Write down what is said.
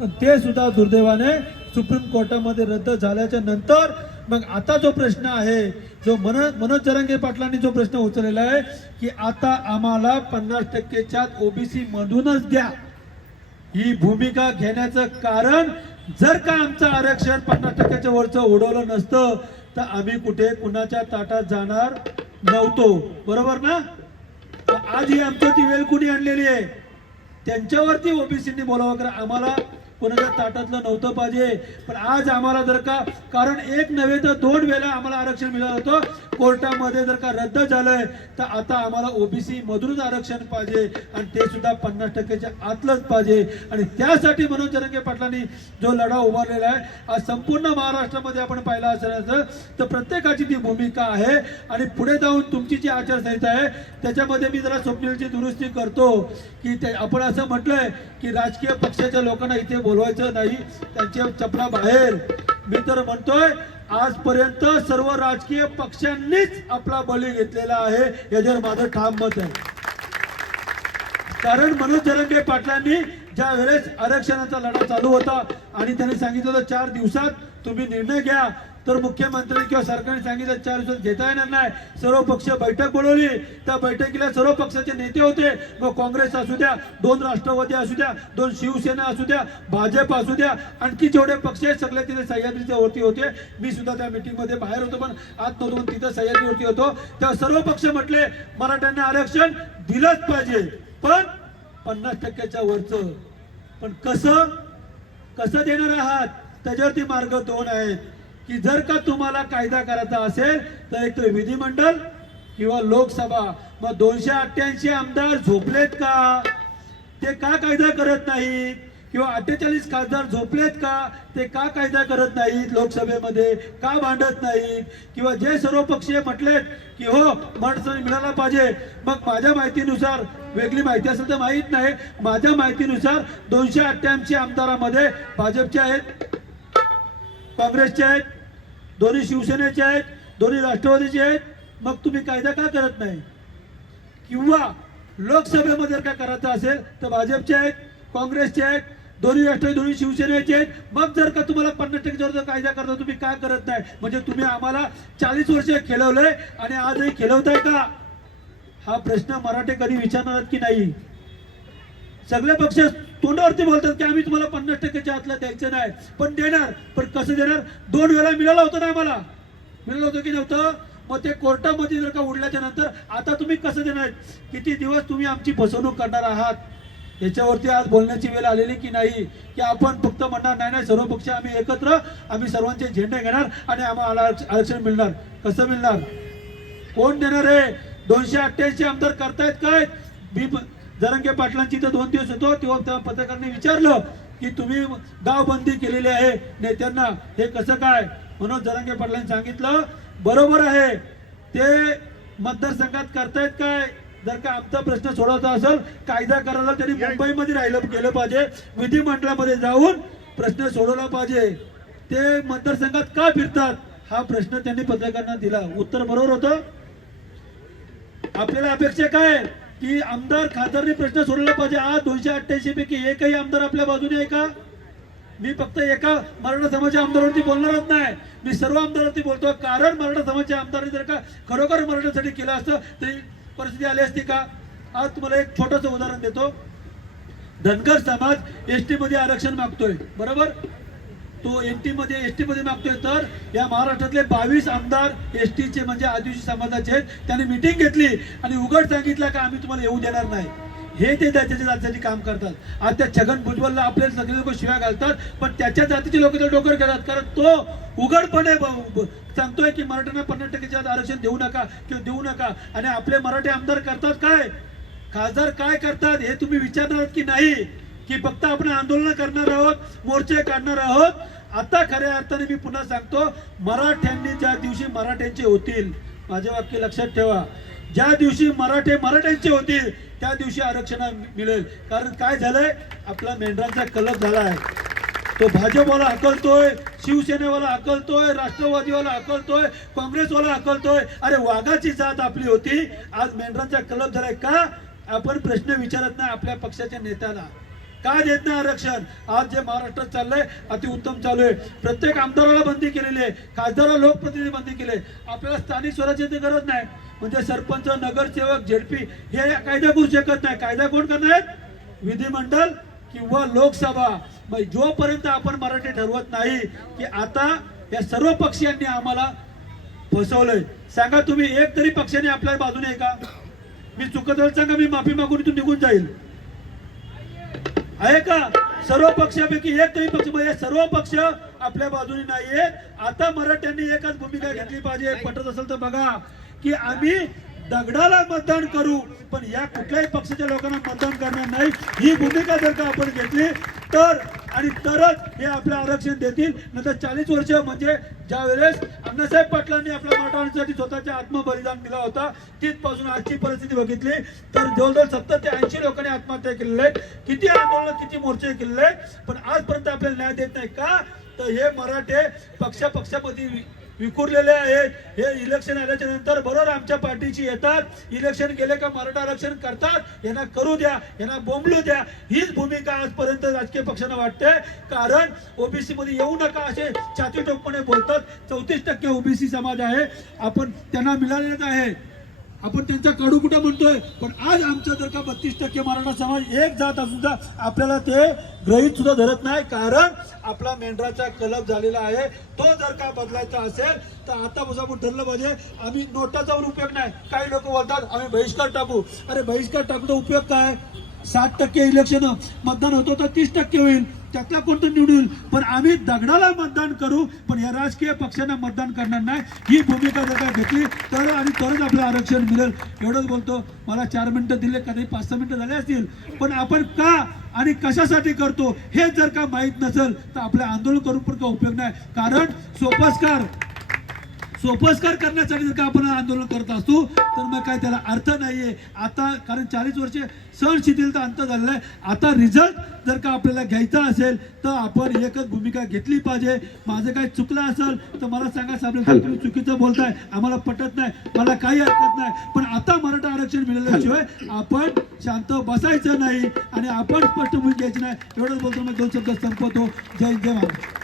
पण ते सुद्धा दुर्दैवाने सुप्रीम कोर्टामध्ये रद्द झाल्याच्या नंतर मग आता जो प्रश्न आहे, जो मनोज जरांगे पाटलांनी जो प्रश्न उचललेला आहे की आता आम्हाला 50%च्या ओबीसी मधूनच द्या, ही भूमिका घेण्याचं कारण जर का आमचं आरक्षण 50%च्या वरचं उडवलं नसतं तर आम्ही कुठे कुणाच्या ताटात जाणार नव्हतो, बरोबर ना? आज ही आमच्यावरती वेळ कुणी आणलेली आहे, त्यांच्यावरती ओबीसीनी बोलावं, कारण आम्हाला कोणाच्या ताटातलं नव्हतं पाहिजे. पण आज आम्हाला जर का, कारण एक नव्हे तर दोन वेळा आम्हाला आरक्षण मिळालं होतं, कोर्टामध्ये जर का रद्द झालंय तर आता आम्हाला ओबीसी मधूनच आरक्षण पाहिजे आणि ते सुद्धा 50%च्या आतलंच पाहिजे. आणि त्यासाठी मनोज जरांगे पाटलांनी जो लढा उभारलेला आहे, आज संपूर्ण महाराष्ट्रामध्ये आपण पाहिला असेल तर प्रत्येकाची ती भूमिका आहे. आणि पुढे जाऊन तुमची जी आचारसंहिता आहे त्याच्यामध्ये मी जरा स्वप्नीलची दुरुस्ती करतो की आपण असं म्हटलंय की राजकीय पक्षाच्या लोकांना इथे बोलवायचं नाही, त्यांच्या चपला बाहेर. मी तर म्हणतोय आजपर्यंत सर्व राजकीय पक्षांनीच आपला बळी घेतलेला आहे, याच्यावर माझं ठाम मत आहे. कारण मनोज जरांगे पाटलांनी ज्या वेळेस आरक्षणाचा लढा चालू होता आणि त्यांनी सांगितलं होतं 4 दिवसात तुम्ही निर्णय घ्या, तर मुख्यमंत्री किंवा सरकारने सांगितलं 4 दिवसात घेता येणार नाही. सर्व पक्ष बैठक बोलवली, त्या बैठकीला सर्व पक्षाचे नेते होते, मग काँग्रेस असू द्या, 2 राष्ट्रवादी असू द्या, 2 शिवसेना असू द्या, भाजप असू द्या, आणखी जेवढे पक्ष आहेत सगळे तिथे सह्याद्रीच्या वरती होते. मी सुद्धा त्या मीटिंगमध्ये बाहेर होतो, पण आत नव्हतो, पण तिथं सह्याद्रीवरती होतो. तेव्हा सर्व पक्ष म्हटले मराठ्यांना आरक्षण दिलंच पाहिजे, पण 50%च्या वरचं. पण कसं देणार आहात, त्याच्यावरती मार्ग 2 आहेत की जर का तुम्हाला कायदा करायचा असेल तर एक तर विधिमंडळ किंवा लोकसभा. मग 288 आमदार झोपलेत का, ते का कायदा करत नाहीत? किंवा 48 खासदार झोपलेत का, ते का कायदा करत नाहीत? लोकसभेमध्ये का भांडत नाहीत? किंवा जे सर्व पक्षीय म्हटलेत की हो मराठा मिळाला पाहिजे, मग माझ्या माहितीनुसार, वेगळी माहिती असेल तर माहित नाही, माझ्या माहितीनुसार 288 आमदारामध्ये भाजपचे आहेत, काँग्रेसचे आहेत, दोन्ही शिवसेनेचे आहेत, दोन्ही राष्ट्रवादीचे आहेत. मग तुम्ही कायदा का करत नाही? किंवा लोकसभेमध्ये जर का करायचं असेल तर भाजपचे आहेत, काँग्रेसचे आहेत, दोन्ही राष्ट्रवादी, दोन्ही शिवसेनेचे आहेत. मग जर का तुम्हाला 50% जर कायदा करता तुम्ही काय करत नाही? म्हणजे तुम्ही आम्हाला 40 वर्ष खेळवलंय आणि आजही खेळवताय का? हा प्रश्न मराठे कधी विचारणार की नाही? सगळे पक्ष तोंडावरती बोलतात की आम्ही तुम्हाला 50%च्या आतला द्यायचं नाही, पण देणार. पण कसं देणार? 2 वेळा मिळालं होतं ना, आम्हाला मिळालं होतं की नव्हतं? मग ते कोर्टामध्ये जर का उडल्याच्या नंतर आता तुम्ही कसं देणार? किती दिवस तुम्ही आमची फसवणूक करणार आहात? याच्यावरती आज बोलण्याची वेळ आलेली की नाही की आपण फक्त म्हणणार नाही नाही सर्व पक्ष आम्ही एकत्र, आम्ही सर्वांचे झेंडे घेणार आणि आम्हाला आरक्षण मिळणार. कसं मिळणार? कोण देणार आहे? 288 आमदार करतायत काय? मी जरांगे पाटलांची तर 2 दिवस होतो तेव्हा त्या पत्रकारांनी विचारलं की तुम्ही गावबंदी केलेली आहे नेत्यांना, हे कसं काय? मनोज जरांगे पाटलांनी सांगितलं बरोबर आहे, ते मतदारसंघात करतायत काय? जर का आमचा प्रश्न सोडवता असेल, कायदा करायला त्यांनी मुंबईमध्ये राहिलं गेलं पाहिजे, विधिमंडळामध्ये जाऊन प्रश्न सोडवला पाहिजे. ते मतदारसंघात का फिरतात हा प्रश्न त्यांनी पत्रकारांना दिला. उत्तर बरोबर होतं. आपल्याला अपेक्षा काय की आमदार खासदारनी प्रश्न सोडवला पाहिजे. आज 288 पैकी एकही आमदार आपल्या बाजूने आहे का? मी फक्त एका मराठा समाजाच्या आमदारांवरती बोलणारच नाही, मी सर्व आमदारांवरती बोलतो. कारण मराठा समाजाच्या आमदारांनी जर का खरोखर मराठासाठी केलं असतं तरी परिस्थिती आली असती का? आज तुम्हाला एक छोटंसं उदाहरण देतो. धनगर समाज एसटी मध्ये आरक्षण मागतोय, बरोबर? तो एसटी मध्ये मागतोय. तर या महाराष्ट्रातले 22 आमदार एसटीचे म्हणजे आदिवासी समाजाचे आहेत, त्यांनी मीटिंग घेतली आणि उघड सांगितलं का आम्ही तुम्हाला येऊ देणार नाही. हे ते त्याच्या जातीसाठी काम करतात. आज त्या छगन भुजबळला आपले सगळे लोक शिव्या घालतात, पण त्याच्या जातीचे लोक तर डोकर घेतात. कारण तो उघडपणे सांगतोय की मराठ्यांना 50% आरक्षण देऊ नका किंवा देऊ नका. आणि आपले मराठी आमदार करतात काय, खासदार काय करतात हे तुम्ही विचारणार की नाही? की फक्त आपण आंदोलन करणार आहोत, मोर्चे काढणार आहोत? आता खऱ्या अर्थाने मी पुन्हा सांगतो, मराठ्यांनी ज्या दिवशी मराठ्यांचे होतील, माझे वाक्य लक्षात ठेवा, ज्या दिवशी मराठ्यांचे होतील त्या दिवशी आरक्षण मिळेल. कारण काय झालंय, आपला मेंढरांचा कलप झालाय. तो भाजपवाला हकलतोय, शिवसेनेवाला हकलतोय, राष्ट्रवादीवाला हकलतोय, काँग्रेसवाला हकलतोय. अरे वाघाची जात आपली होती, आज मेंढरांचा कलप झालाय का? आपण प्रश्न विचारत नाही आपल्या पक्षाच्या नेत्याला. का देत नाही आरक्षण? आज जे महाराष्ट्रात चाललंय अतिउत्तम चालू आहे. प्रत्येक आमदाराला बंदी केलेली आहे, खासदाराला लोकप्रतिनिधी बंदी केले. आपल्याला स्थानिक स्वराज्याची गरज नाही, म्हणजे सरपंच, नगरसेवक, झेडपी हे कायदा करू शकत नाही. कायदा कोण करणार? विधिमंडळ किंवा लोकसभा. मग जोपर्यंत आपण मराठी ठरवत नाही की आता या सर्व पक्षीयांनी आम्हाला फसवलंय, सांगा तुम्ही एक तरी पक्षाने आपल्या बाजूने आहे का? मी चुकत असेल सांगा, मी माफी मागून इथून निघून जाईल. आहे का? सर्व पक्षापैकी एक तरी पक्ष, म्हणजे सर्व पक्ष आपल्या बाजूने नाहीये. आता मराठ्यांनी एकच भूमिका घेतली पाहिजे. पटत असेल तर बघा की आम्ही दगडाला मतदान करू, पण या कुठल्याही पक्षाच्या लोकांना मतदान करणार नाही. ही भूमिका जर का आपण घेतली तर आणि तरच हे आपलं आरक्षण देतील. नंतर 40 वर्ष, म्हणजे ज्या वेळेस अण्णासाहेब पाटलांनी आपल्या मराठ्यांसाठी स्वतःचे आत्मबलिदान दिला होता, तिथपासून आजची परिस्थिती बघितली तर जवळजवळ 70 ते 80 लोकांनी आत्महत्या केलेल्या आहेत. किती आंदोलन, किती मोर्चे केलेले आहेत, पण आजपर्यंत आपल्याला न्याय देत नाही. का? तर हे मराठे पक्षामध्ये विखुरलेले आहेत. हे इलेक्शन आल्याच्या नंतर बरोबर आमच्या पार्टीची येतात, इलेक्शन गेले का मराठा आरक्षण करतात, यांना करू द्या, यांना बोंबलू द्या. हीच भूमिका आजपर्यंत राजकीय पक्षांना वाटते. कारण ओबीसी मध्ये येऊ नका असे छाती ठोकपणे बोलतात. 34% ओबीसी समाज आहे, आपण त्यांना मिळालेच आहे, आपण त्यांचा काढू कुठं म्हणतोय. पण आज आमचं जर का 32% मराठा समाज एक जात असून सुद्धा आपल्याला ते गृहीत सुद्धा धरत नाही. कारण आपला मेंढराचा कलब झालेला आहे. तो जर का बदलायचा असेल तर आता आपण ठरलं पाहिजे. आम्ही नोटाचा उपयोग नाही. काही लोक बोलतात आम्ही बहिष्कार टाकू. अरे बहिष्कार टाकूचा उपयोग काय? 60% इलेक्शन मतदान होतं तर 30% होईल, त्यातला कोणतं निवडून येईल. पण आम्ही दगडाला मतदान करू, पण या राजकीय पक्षांना मतदान करणार नाही. ही भूमिका जर का घेतली तर आणि तरच आपलं आरक्षण मिळेल. एवढंच बोलतो. मला 4 मिनिटं दिले, कधी 5-6 मिनिटं झाले असतील, पण आपण का आणि कशासाठी करतो हे जर का माहीत नसेल तर आपलं आंदोलन करून पण का उपयोग नाही. कारण सोपस्कार करण्यासाठी जर का आपण आंदोलन करत असतो तर मग काय त्याला अर्थ नाहीये. आता कारण 40 वर्षे सहनशीलता अंत झालेला आहे. आता रिझल्ट जर का आपल्याला घ्यायचा असेल तर आपण एकच भूमिका घेतली पाहिजे. माझं काय चुकलं असेल तर मला सांगा साहेब, तुम्ही चुकीचं बोलताय, आम्हाला पटत नाही, मला काही हरकत नाही. पण आता मराठा आरक्षण मिळाल्याशिवाय आपण शांत बसायचं नाही आणि आपण स्पष्ट भूमिका घ्यायची नाही. एवढंच बोलतो. मी 2 शब्द संपवतो. जय जय महाराज.